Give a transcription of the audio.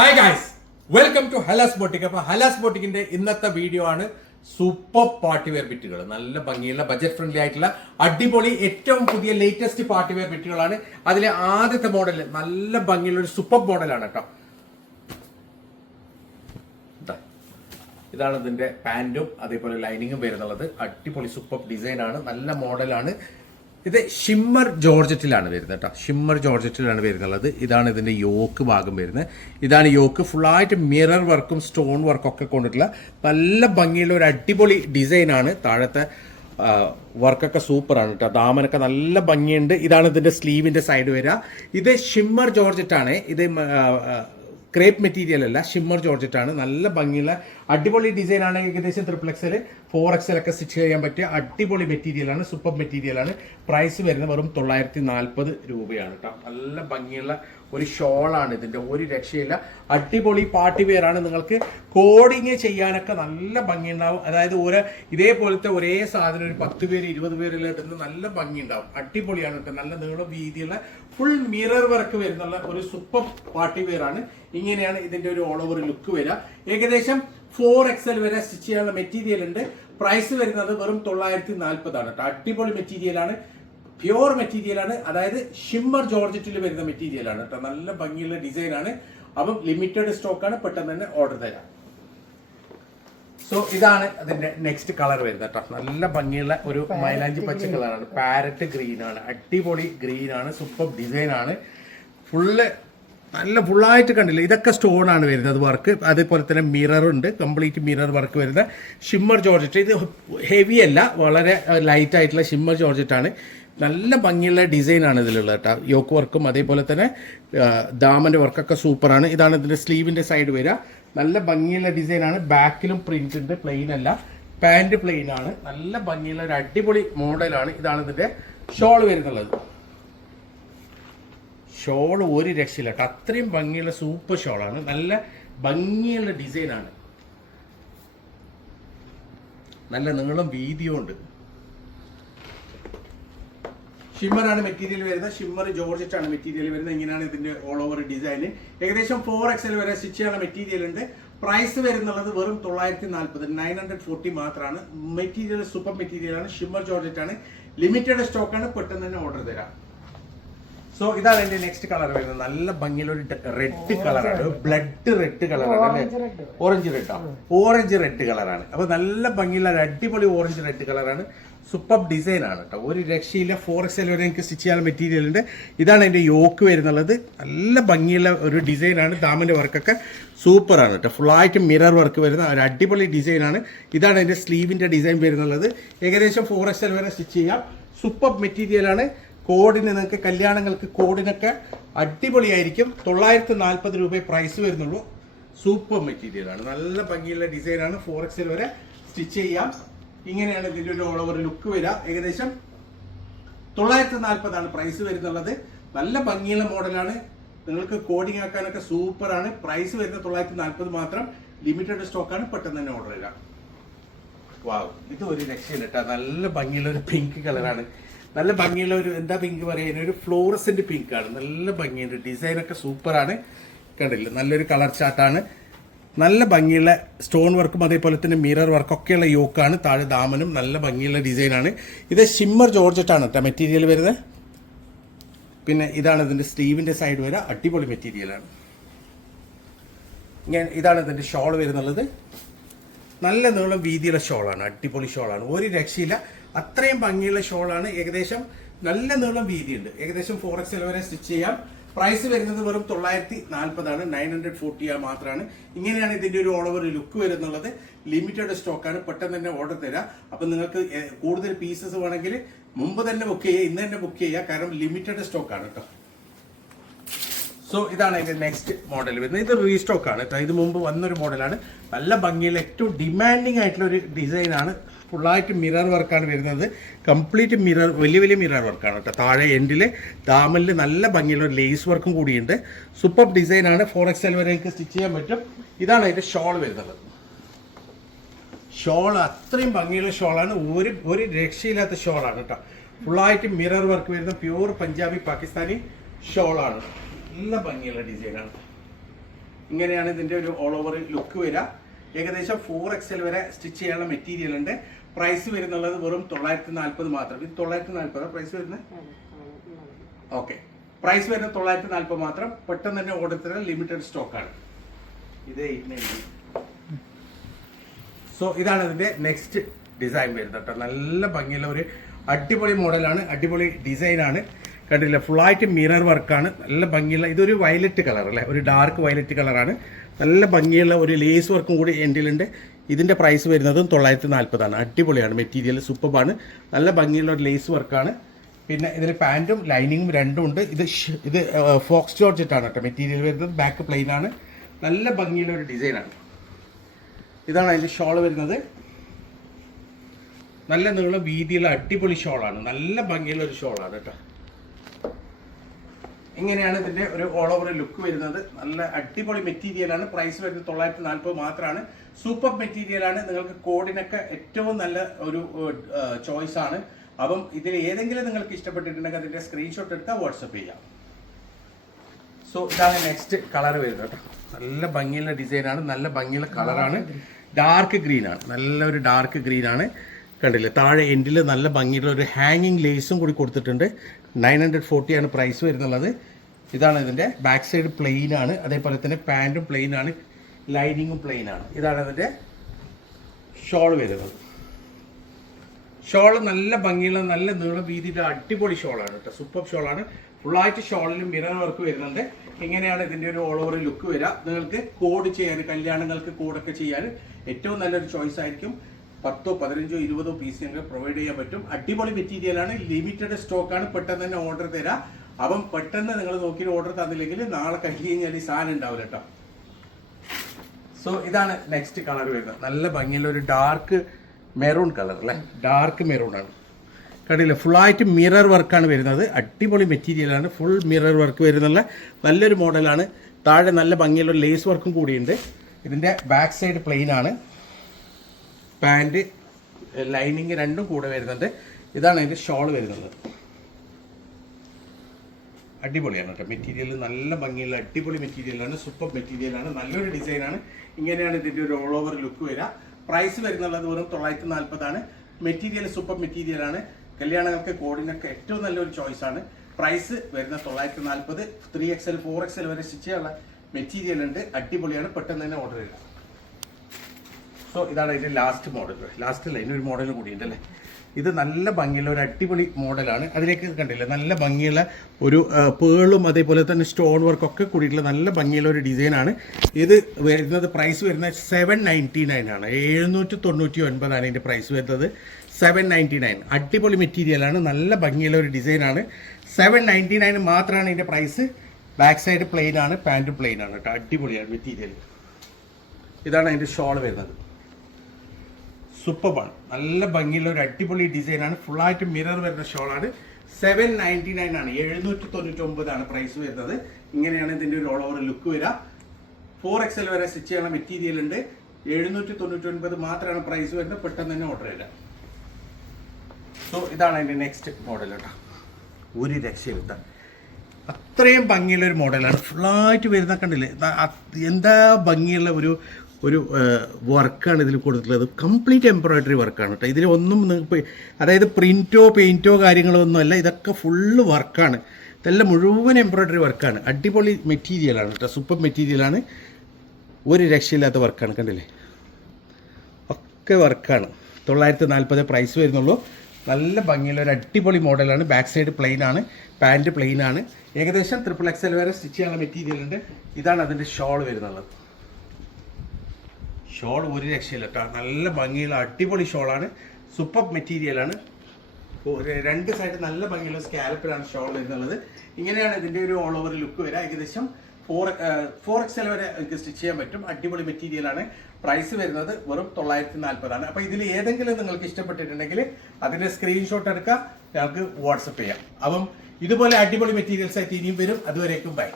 Hi guys, welcome to Halas boutique. അപ്പോൾ ഹലാസ് ബോട്ടിക്കിന്റെ ഇന്നത്തെ video ആണ് സൂപ്പർ പാർട്ടി വെയർ ബിറ്റുകൾ. നല്ല ഭംഗിയുള്ള ബജറ്റ് ഫ്രണ്ട്ലി ആയിട്ടുള്ള അടിപൊളി ഏറ്റവും പുതിയ ലേറ്റസ്റ്റ് പാർട്ടി വെയർ ബിറ്റുകളാണ്. അതിലെ ആദ്യത്തെ മോഡൽ നല്ല ഭംഗിയുള്ള ഒരു സൂപ്പർ മോഡലാണ് കേട്ടോ. ഇതാണ് ഇതിന്റെ പാന്റും അതേപോലെ ലൈനിങ്ങും വരുന്നുള്ളത്. അടിപൊളി സൂപ്പർ ഡിസൈൻ ആണ്, നല്ല മോഡലാണ്. ഇത് ഷിമ്മർ ജോർജറ്റിലാണ് വരുന്നത് കേട്ടോ. ഷിമ്മർ ജോർജറ്റിലാണ് വരുന്നുള്ളത്. ഇതാണ് ഇതിന്റെ യോക്ക് ഭാഗം വരുന്നത്. ഇതാണ് യോക്ക്. ഫുള്ളായിട്ട് മിറർ വർക്കും സ്റ്റോൺ വർക്കും ഒക്കെ കൊണ്ടിട്ടുള്ള നല്ല ഭംഗിയുള്ള ഒരു അടിപൊളി ഡിസൈനാണ്. താഴത്തെ വർക്കൊക്കെ സൂപ്പറാണ് കേട്ടോ. ദാമനൊക്കെ നല്ല ഭംഗിയുണ്ട്. ഇതാണ് ഇതിന്റെ സ്ലീവിന്റെ സൈഡ് വരിക. ഇത് ഷിമ്മർ ജോർജറ്റാണ്. ഇത് ക്രേപ്പ് മെറ്റീരിയൽ അല്ല, ഷിമ്മർ ജോർജറ്റ് ആണ്. നല്ല ഭംഗിയുള്ള അടിപൊളി ഡിസൈൻ ആണ്. ഏകദേശം 3XL 4XL ഒക്കെ സ്റ്റിച്ച് ചെയ്യാൻ പറ്റിയ അടിപൊളി മെറ്റീരിയലാണ്, സൂപ്പർ മെറ്റീരിയലാണ്. പ്രൈസ് വരുന്നത് വെറും 940 രൂപയാണ് കേട്ടോ. നല്ല ഭംഗിയുള്ള ഒരു ഷോളാണ് ഇതിന്റെ, ഒരു രക്ഷയില്ല. അടിപൊളി പാർട്ടി വെയർ ആണ്. നിങ്ങൾക്ക് കോഡിങ് ചെയ്യാനൊക്കെ നല്ല ഭംഗിയുണ്ടാവും. അതായത് ഇതേപോലത്തെ ഒരേ സാധനം ഒരു 10 പേര് 20 പേരെല്ലാം ഇടുന്ന നല്ല ഭംഗിയുണ്ടാവും. അടിപൊളിയാണ് കേട്ടോ. നല്ല നീളം വീതിയുള്ള ഫുൾ മിറർ വർക്ക് വരുന്നുള്ള ഒരു സൂപ്പർ പാർട്ടി വെയർ ആണ്. ഇങ്ങനെയാണ് ഇതിന്റെ ഒരു ഓൾ ഓവർ ലുക്ക് വരിക. ഏകദേശം 4XL വരെ സ്റ്റിച്ച് ചെയ്യാനുള്ള മെറ്റീരിയൽ ഉണ്ട്. പ്രൈസ് വരുന്നത് വെറും 940 ആണ് കേട്ടോ. അടിപൊളി മെറ്റീരിയലാണ്, പ്യുവർ മെറ്റീരിയലാണ്. അതായത് ഷിമ്മർ ജോർജറ്റിൽ വരുന്ന മെറ്റീരിയലാണ് കേട്ടോ. നല്ല ഭംഗിയുള്ള ഡിസൈൻ ആണ്. അപ്പം ലിമിറ്റഡ് സ്റ്റോക്കാണ്, പെട്ടെന്ന് തന്നെ ഓർഡർ തരാം. സോ ഇതാണ് അതിന്റെ നെക്സ്റ്റ് കളർ വരുന്നത് കേട്ടോ. നല്ല ഭംഗിയുള്ള ഒരു മൈലാഞ്ചി പച്ച കളറാണ്. പാരറ്റ് ഗ്രീൻ ആണ്, അടിപൊളി ഗ്രീൻ ആണ്. സൂപ്പർ ഡിസൈൻ ആണ്. ഫുള്ളായിട്ട് കണ്ടില്ല, ഇതൊക്കെ സ്റ്റോൺ ആണ് വരുന്നത് വർക്ക്. അതേപോലെ തന്നെ മിറർ ഉണ്ട്, കംപ്ലീറ്റ് മിറർ വർക്ക് വരുന്ന ഷിമ്മർ ജോർജറ്റ്. ഇത് ഹെവി അല്ല, വളരെ ലൈറ്റ് ആയിട്ടുള്ള ഷിമ്മർ ജോർജറ്റ് ആണ്. നല്ല ഭംഗിയുള്ള ഡിസൈൻ ആണ് ഇതിലുള്ള കേട്ടോ. യോക്ക് വർക്കും അതേപോലെ തന്നെ ദാമന്റെ വർക്കൊക്കെ സൂപ്പറാണ്. ഇതാണ് ഇതിന്റെ സ്ലീവിന്റെ സൈഡ് വരിക. നല്ല ഭംഗിയുള്ള ഡിസൈൻ ആണ്. ബാക്കിലും പ്രിന്റ് ഉണ്ട്, പ്ലെയിൻ അല്ല. പാന്റ് പ്ലെയിൻ ആണ്. നല്ല ഭംഗിയുള്ള ഒരു അടിപൊളി മോഡലാണ്. ഇതാണ് ഇതിന്റെ ഷോൾ വരുന്നുള്ളത്. ഷോൾ ഒരു രക്ഷയില്ല കേട്ടോ. അത്രയും ഭംഗിയുള്ള സൂപ്പർ ഷോളാണ്. നല്ല ഭംഗിയുള്ള ഡിസൈനാണ്. നല്ല നീളം വീതിയും ഉണ്ട്. ഷിമ്മറാണ് മെറ്റീരിയൽ വരുന്നത്. ഷിമ്മർ ജോർജറ്റ് ആണ് മെറ്റീരിയൽ വരുന്നത്. ഇങ്ങനെയാണ് ഇതിന്റെ ഓൾ ഓവർ ഡിസൈൻ. ഏകദേശം 4XL വരെ സ്റ്റിച്ച് ചെയ്യാനുള്ള മെറ്റീരിയൽ ഉണ്ട്. പ്രൈസ് വരുന്നുള്ളത് വെറും 940, 940 മാത്രമാണ്. മെറ്റീരിയൽ സൂപ്പർ മെറ്റീരിയലാണ്, ഷിമ്മർ ജോർജറ്റ് ആണ്. ലിമിറ്റഡ് സ്റ്റോക്കാണ്, പെട്ടെന്ന് തന്നെ ഓർഡർ തരാം. സോ ഇതാണ് എന്റെ നെക്സ്റ്റ് കളർ വരുന്നത്. നല്ല ഭംഗിയുള്ള ഒരു റെഡ് കളറാണ്, ബ്ലഡ് റെഡ് കളറാണ് അല്ലെ, ഓറഞ്ച് റെഡ് കളറാണ്. അപ്പൊ നല്ല ഭംഗിയുള്ള അടിപൊളി ഓറഞ്ച് റെഡ് കളറാണ്. സൂപ്പർ ഡിസൈൻ ആണ് കേട്ടോ. ഒരു രക്ഷയില്ല. 4XL വരെ എനിക്ക് സ്റ്റിച്ച് ചെയ്യാൻ മെറ്റീരിയൽ ഉണ്ട്. ഇതാണ് എന്റെ യോക്ക് വരുന്നുള്ളത്. നല്ല ഭംഗിയുള്ള ഒരു ഡിസൈനാണ്. ദാമന്റെ വർക്കൊക്കെ സൂപ്പറാണ് കേട്ടോ. ഫുള്ളായിട്ട് മിറർ വർക്ക് വരുന്ന ഒരു അടിപൊളി ഡിസൈനാണ്. ഇതാണ് എന്റെ സ്ലീവിന്റെ ഡിസൈൻ വരുന്നുള്ളത്. ഏകദേശം 4XL വരെ സ്റ്റിച്ച് ചെയ്യാം. സൂപ്പർ മെറ്റീരിയലാണ്. കോഡിന് നിങ്ങൾക്ക് കല്യാണങ്ങൾക്ക് കോഡിനൊക്കെ അടിപൊളിയായിരിക്കും. 940 രൂപ പ്രൈസ് വരുന്നുള്ളൂ. സൂപ്പർ മെറ്റീരിയലാണ്. നല്ല ഭംഗിയുള്ള ഡിസൈനാണ്. 4XL വരെ സ്റ്റിച്ച് ചെയ്യാം. ഇങ്ങനെയാണ് ഇതിന്റെ ഒരു ഓൾ ഓവർ ലുക്ക് വരിക. ഏകദേശം 940 ആണ് പ്രൈസ് വരുന്നുള്ളത്. നല്ല ഭംഗിയുള്ള മോഡലാണ്. നിങ്ങൾക്ക് കോഡിങ് ആക്കാനൊക്കെ സൂപ്പറാണ്. പ്രൈസ് വരുന്നത് 940 മാത്രം. ലിമിറ്റഡ് സ്റ്റോക്കാണ്, പെട്ടെന്ന് തന്നെ ഓർഡർ ചെയ്യാം. വാവ്, ഇത് ഒരു രക്ഷയില്ല കേട്ടോ. നല്ല ഭംഗിയുള്ള ഒരു പിങ്ക് കളറാണ്. നല്ല ഭംഗിയുള്ള ഒരു എന്താ പിങ്ക് പറയുന്നത്, ഒരു ഫ്ലോറസെന്റ് പിങ്ക് ആണ്. നല്ല ഭംഗിയുണ്ട്. ഡിസൈനൊക്കെ സൂപ്പറാണ്. കണ്ടില്ല, നല്ലൊരു കളർ ചാർട്ടാണ്. നല്ല ഭംഗിയുള്ള സ്റ്റോൺ വർക്കും അതേപോലെ തന്നെ മിറർ വർക്കൊക്കെയുള്ള യോക്കാണ്. താഴെ ദാമനും നല്ല ഭംഗിയുള്ള ഡിസൈനാണ്. ഇത് ഷിമ്മർ ജോർജറ്റ് ആണ് കേട്ടോ മെറ്റീരിയൽ വരുന്നത്. പിന്നെ ഇതാണ് ഇതിന്റെ സ്ലീവിന്റെ സൈഡ് വരെ. അടിപൊളി മെറ്റീരിയലാണ്. ഇതാണ് ഇതിന്റെ ഷോൾ വരുന്നുള്ളത്. നല്ല നീളം വീതിയുള്ള ഷോളാണ്. അടിപൊളി ഷോളാണ്. ഒരു രക്ഷയില്ല. അത്രയും ഭംഗിയുള്ള ഷോളാണ്. ഏകദേശം നല്ല നീളം വീതിയുണ്ട്. ഏകദേശം 4XL വരെ സ്റ്റിച്ച് ചെയ്യാം. പ്രൈസ് വരുന്നത് വെറും 940 ആണ്. 940 മാത്രമാണ്. ഇങ്ങനെയാണ് ഇതിന്റെ ഒരു ഓൾ ഓവർ ലുക്ക് വരുന്നുള്ളത്. ലിമിറ്റഡ് സ്റ്റോക്കാണ്, പെട്ടെന്ന് തന്നെ ഓർഡർ തരാം. അപ്പൊ നിങ്ങൾക്ക് കൂടുതൽ പീസസ് വേണമെങ്കിൽ മുമ്പ് തന്നെ ബുക്ക് ചെയ്യുക, ഇന്ന് തന്നെ ബുക്ക് ചെയ്യുക. കാരണം ലിമിറ്റഡ് സ്റ്റോക്കാണ് കേട്ടോ. സോ ഇതാണ് അതിന്റെ നെക്സ്റ്റ് മോഡൽ വരുന്നത്. ഇത് റീസ്റ്റോക്ക് ആണ് കേട്ടോ. ഇത് മുമ്പ് വന്നൊരു മോഡലാണ്. നല്ല ഭംഗിയുള്ള ഏറ്റവും ഡിമാൻഡിങ് ആയിട്ടുള്ള ഒരു ഡിസൈനാണ്. ഫുള്ളായിട്ട് മിറർ വർക്കാണ് വരുന്നത്. കംപ്ലീറ്റ് മിറർ, വലിയ മിറർ വർക്കാണ് കേട്ടോ. താഴെ എൻഡിൽ ദാമനിൽ നല്ല ഭംഗിയുള്ള ഒരു ലേസ് വർക്കും കൂടിയുണ്ട്. സൂപ്പർ ഡിസൈനാണ്. 4XL വരെ എനിക്ക് സ്റ്റിച്ച് ചെയ്യാൻ പറ്റും. ഇതാണ് അതിന്റെ ഷോൾ വരുന്നത്. ഷോൾ അത്രയും ഭംഗിയുള്ള ഷോളാണ്. ഒരു രക്ഷയില്ലാത്ത ഷോളാണ് കേട്ടോ. ഫുള്ളായിട്ട് മിറർ വർക്ക് വരുന്ന പ്യൂർ പഞ്ചാബി പാകിസ്ഥാനി ഷോളാണ്. നല്ല ഭംഗിയുള്ള ഡിസൈനാണ്. ഇങ്ങനെയാണ് ഇതിന്റെ ഒരു ഓൾ ഓവർ ലുക്ക് വരിക. ഏകദേശം 4XL വരെ സ്റ്റിച്ച് ചെയ്യാനുള്ള മെറ്റീരിയൽ ഉണ്ട്. പ്രൈസ് വരുന്നുള്ളത് വെറും 940 മാത്രം. ഇത് 940 പ്രൈസ് വരുന്നത്. ഓക്കെ, പ്രൈസ് വരുന്നത് 940 മാത്രം. പെട്ടെന്ന് തന്നെ ഓർഡർ തരാൻ ലിമിറ്റഡ് സ്റ്റോക്കാണ് ഇത്. സോ ഇതാണ് ഇതിന്റെ നെക്സ്റ്റ് ഡിസൈൻ വരുന്നത് കേട്ടോ. നല്ല ഭംഗിയുള്ള ഒരു അടിപൊളി മോഡലാണ്, അടിപൊളി ഡിസൈനാണ്. കണ്ടില്ല, ഫുള്ളായിട്ട് മിറർ വർക്കാണ്. നല്ല ഭംഗിയുള്ള, ഇതൊരു വയലറ്റ് കളർ അല്ലേ, ഒരു ഡാർക്ക് വയലറ്റ് കളറാണ്. നല്ല ഭംഗിയുള്ള ഒരു ലേസ് വർക്കും കൂടി എൻഡിലുണ്ട്. ഇതിൻ്റെ പ്രൈസ് വരുന്നതും 940 അടിപൊളിയാണ്, മെറ്റീരിയൽ സൂപ്പറാണ്. നല്ല ഭംഗിയുള്ള ഒരു ലേസ് വർക്കാണ്. പിന്നെ ഇതിൽ പാൻറ്റും ലൈനിങ്ങും രണ്ടും ഉണ്ട്. ഇത് ഫോക്സ് ജോർജറ്റാണ് കേട്ടോ മെറ്റീരിയൽ വരുന്നത്. ബാക്ക് പ്ലെയിൻ ആണ്. നല്ല ഭംഗിയുള്ള ഒരു ഡിസൈനാണ്. ഇതാണ് അതിൻ്റെ ഷോൾ വരുന്നത്. നല്ല നീളം വീതിയുള്ള അടിപൊളി ഷോളാണ്. നല്ല ഭംഗിയുള്ള ഒരു ഷോളാണ് കേട്ടോ. ഇങ്ങനെയാണ് ഇതിന്റെ ഒരു ഓൾ ഓവർ ലുക്ക് വരുന്നത്. നല്ല അടിപൊളി മെറ്റീരിയലാണ്. പ്രൈസ് വരുന്നത് 940 മാത്രമാണ്. സൂപ്പർ മെറ്റീരിയലാണ്. നിങ്ങൾക്ക് കോഡിനൊക്കെ ഏറ്റവും നല്ല ഒരു ചോയ്സ് ആണ്. അപ്പം ഇതിൽ ഏതെങ്കിലും നിങ്ങൾക്ക് ഇഷ്ടപ്പെട്ടിട്ടുണ്ടെങ്കിൽ അതിന്റെ സ്ക്രീൻഷോട്ട് എടുത്താൽ വാട്സപ്പ് ചെയ്യാം. സോ ഇതാണ് നെക്സ്റ്റ് കളർ വരുന്നത് കേട്ടോ. നല്ല ഭംഗിയുള്ള ഡിസൈനാണ്, നല്ല ഭംഗിയുള്ള കളറാണ്. ഡാർക്ക് ഗ്രീൻ ആണ്, നല്ലൊരു ഡാർക്ക് ഗ്രീൻ ആണ്. കണ്ടില്ലേ, താഴെ എൻഡിൽ നല്ല ഭംഗിയുള്ള ഒരു ഹാങ്ങിങ് ലേസും കൂടി കൊടുത്തിട്ടുണ്ട്. 940 ആണ് പ്രൈസ് വരുന്നുള്ളത്. ഇതാണ് ഇതിൻ്റെ ബാക്ക് സൈഡ് പ്ലെയിൻ ആണ്. അതേപോലെ തന്നെ പാൻറ്റും പ്ലെയിൻ ആണ്, ലൈനിങ്ങും പ്ലെയിൻ ആണ്. ഇതാണ് ഇതിൻ്റെ ഷോൾ വരുന്നത്. ഷോൾ നല്ല ഭംഗിയുള്ള നല്ല നീളം വീതിയുടെ അടിപൊളി ഷോളാണ് കേട്ടോ. സൂപ്പർ ഷോളാണ്. ഫുള്ളായിട്ട് ഷോളിലും മിറർ വർക്ക് വരുന്നുണ്ട്. ഇങ്ങനെയാണ് ഇതിൻ്റെ ഒരു ഓൾ ഓവർ ലുക്ക് വരിക. നിങ്ങൾക്ക് കോഡ് ചെയ്യാൻ, കല്യാണങ്ങൾക്ക് കോഡൊക്കെ ചെയ്യാൻ ഏറ്റവും നല്ലൊരു ചോയ്സ് ആയിരിക്കും. 10, 15, 20 പീസ് ഞങ്ങൾക്ക് പ്രൊവൈഡ് ചെയ്യാൻ പറ്റും. അടിപൊളി മെറ്റീരിയലാണ്, ലിമിറ്റഡ് സ്റ്റോക്കാണ്. പെട്ടെന്ന് തന്നെ ഓർഡർ തരാം. അപ്പം പെട്ടെന്ന് നിങ്ങൾ നോക്കി ഓർഡർ തന്നില്ലെങ്കിൽ നാളെ കഴിഞ്ഞ് കഴിഞ്ഞാൽ ഈ സാധനം ഉണ്ടാവില്ല കേട്ടോ. സോ ഇതാണ് നെക്സ്റ്റ് കളർ വരുന്നത്. നല്ല ഭംഗിയുള്ള ഒരു ഡാർക്ക് മെറൂൺ കളർ അല്ലേ, ഡാർക്ക് മെറൂൺ ആണ്. കണ്ടില്ല, ഫുള്ളായിട്ട് മിറർ വർക്കാണ് വരുന്നത്. അടിപൊളി മെറ്റീരിയലാണ്. ഫുൾ മിറർ വർക്ക് വരുന്നുള്ള നല്ലൊരു മോഡലാണ്. താഴെ നല്ല ഭംഗിയുള്ള ഒരു ലേസ് വർക്കും കൂടിയുണ്ട്. ഇതിൻ്റെ ബാക്ക് സൈഡ് പ്ലെയിൻ ആണ്. പാൻറ് ലൈനിങ് രണ്ടും കൂടെ വരുന്നുണ്ട്. ഇതാണ് അതിൻ്റെ ഷോൾ വരുന്നത്. അടിപൊളിയാണ് കേട്ടോ മെറ്റീരിയൽ. നല്ല ഭംഗിയുള്ള അടിപൊളി മെറ്റീരിയലാണ്, സൂപ്പർ മെറ്റീരിയലാണ്, നല്ലൊരു ഡിസൈനാണ്. ഇങ്ങനെയാണ് ഇതിൻ്റെ ഒരു ഓൾ ഓവർ ലുക്ക് വരിക. പ്രൈസ് വരുന്നുള്ളത് വെറും 940 മെറ്റീരിയൽ സൂപ്പർ മെറ്റീരിയലാണ്. കല്യാണങ്ങൾക്ക് കോഡിനൊക്കെ ഏറ്റവും നല്ലൊരു ചോയ്സ് ആണ്. പ്രൈസ് വരുന്ന 940. 3XL 4XL വരെ സ്റ്റിച്ച് ചെയ്യാനുള്ള മെറ്റീരിയൽ ഉണ്ട്. അടിപൊളിയാണ്. പെട്ടെന്ന് തന്നെ ഓർഡർ ചെയ്യുക. സോ ഇതാണ് ഇതിൻ്റെ ലാസ്റ്റ് മോഡൽ. ലാസ്റ്റ് അല്ല, ഇതിനൊരു മോഡൽ കൂടി ഉണ്ടല്ലേ. ഇത് നല്ല ഭംഗിയുള്ള ഒരു അടിപൊളി മോഡലാണ്. അതിലേക്ക് കണ്ടില്ല, നല്ല ഭംഗിയുള്ള ഒരു പേളും അതേപോലെ തന്നെ സ്റ്റോൺ വർക്കൊക്കെ കൂടിയിട്ടുള്ള നല്ല ഭംഗിയുള്ള ഒരു ഡിസൈനാണ്. ഇത് വരുന്നത് പ്രൈസ് വരുന്നത് 799 ആണ്. 799 ആണ് ഇതിൻ്റെ പ്രൈസ് വരുന്നത്. 799 അടിപൊളി മെറ്റീരിയലാണ്. നല്ല ഭംഗിയുള്ള ഒരു ഡിസൈനാണ്. 799 മാത്രമാണ് ഇതിൻ്റെ പ്രൈസ്. ബാക്ക് സൈഡ് പ്ലെയിൻ ആണ്, പാൻറ്റും പ്ലെയിൻ ആണ് കേട്ടോ. അടിപൊളിയാണ് മെറ്റീരിയൽ. ഇതാണ് അതിൻ്റെ ഷോൾ വരുന്നത്. സൂപ്പറാണ്. നല്ല ഭംഗിയുള്ള ഒരു അടിപൊളി ഡിസൈനാണ്. ഫുള്ളായിട്ട് മിറർ വരുന്ന ഷോളാണ്. 799 ആണ്. 799 ആണ് പ്രൈസ് വരുന്നത്. ഇങ്ങനെയാണ് ഇതിൻ്റെ ഒരു ഓൾ ഓവർ ലുക്ക് വരിക. 4XL വരെ സ്റ്റിച്ച് ചെയ്യാനുള്ള മെറ്റീരിയൽ ഉണ്ട്. 799 മാത്രമാണ് പ്രൈസ് വരുന്നത്. പെട്ടെന്ന് തന്നെ ഓർഡർ ചെയ്താൽ. സോ ഇതാണ് അതിൻ്റെ നെക്സ്റ്റ് മോഡൽ കേട്ടോ. ഒരു രക്ഷയില്ല, അത്രയും ഭംഗിയുള്ള ഒരു മോഡലാണ്. ഫുള്ളായിട്ട് വരുന്ന കണ്ടില്ലേ, എന്താ ഭംഗിയുള്ള ഒരു വർക്കാണ് ഇതിൽ കൊടുത്തിട്ടുള്ളത്. കംപ്ലീറ്റ് എംബ്രോയിഡറി വർക്കാണ് കേട്ടോ. ഇതിലൊന്നും അതായത് പ്രിൻറ്റോ പെയിൻറ്റോ കാര്യങ്ങളോ ഒന്നുമല്ല. ഇതൊക്കെ ഫുള്ള് വർക്കാണ്. ഇതെല്ലാം മുഴുവൻ എംബ്രോയിഡറി വർക്കാണ്. അടിപൊളി മെറ്റീരിയലാണ് കേട്ടോ. സൂപ്പർ മെറ്റീരിയലാണ്. ഒരു രക്ഷയില്ലാത്ത വർക്കാണ്. കണ്ടില്ലേ, ഒക്കെ വർക്കാണ്. 940 പ്രൈസ് വരുന്നുള്ളൂ. നല്ല ഭംഗിയുള്ള ഒരു അടിപൊളി മോഡലാണ്. ബാക്ക് സൈഡ് പ്ലെയിൻ ആണ്, പാൻറ്റ് പ്ലെയിൻ ആണ്. ഏകദേശം 3XL വരെ സ്റ്റിച്ച് ചെയ്യാനുള്ള മെറ്റീരിയൽ ഉണ്ട്. ഇതാണ് അതിൻ്റെ ഷോൾ വരുന്നത്. ഷോൾ ഒരു രക്ഷയില്ല കേട്ടോ. നല്ല ഭംഗിയുള്ള അടിപൊളി ഷോളാണ്. സൂപ്പർ മെറ്റീരിയലാണ്. രണ്ട് സൈഡ് നല്ല ഭംഗിയുള്ള സ്കാലപ്പിലാണ് ഷോൾ വരുന്നത്. ഇങ്ങനെയാണ് ഇതിൻ്റെ ഒരു ഓൾ ഓവർ ലുക്ക് വരിക. ഏകദേശം 4XL വരെ സ്റ്റിച്ച് ചെയ്യാൻ പറ്റും. അടിപൊളി മെറ്റീരിയലാണ്. പ്രൈസ് വരുന്നത് വെറും 940 ആണ്. അപ്പോൾ ഇതിൽ ഏതെങ്കിലും നിങ്ങൾക്ക് ഇഷ്ടപ്പെട്ടിട്ടുണ്ടെങ്കിൽ അതിൻ്റെ സ്ക്രീൻഷോട്ട് എടുക്കുക, ഞങ്ങൾക്ക് വാട്സപ്പ് ചെയ്യാം. അപ്പം ഇതുപോലെ അടിപൊളി മെറ്റീരിയൽസ് ആയിട്ട് ഇനിയും വരും. അതുവരേക്കും ബൈ.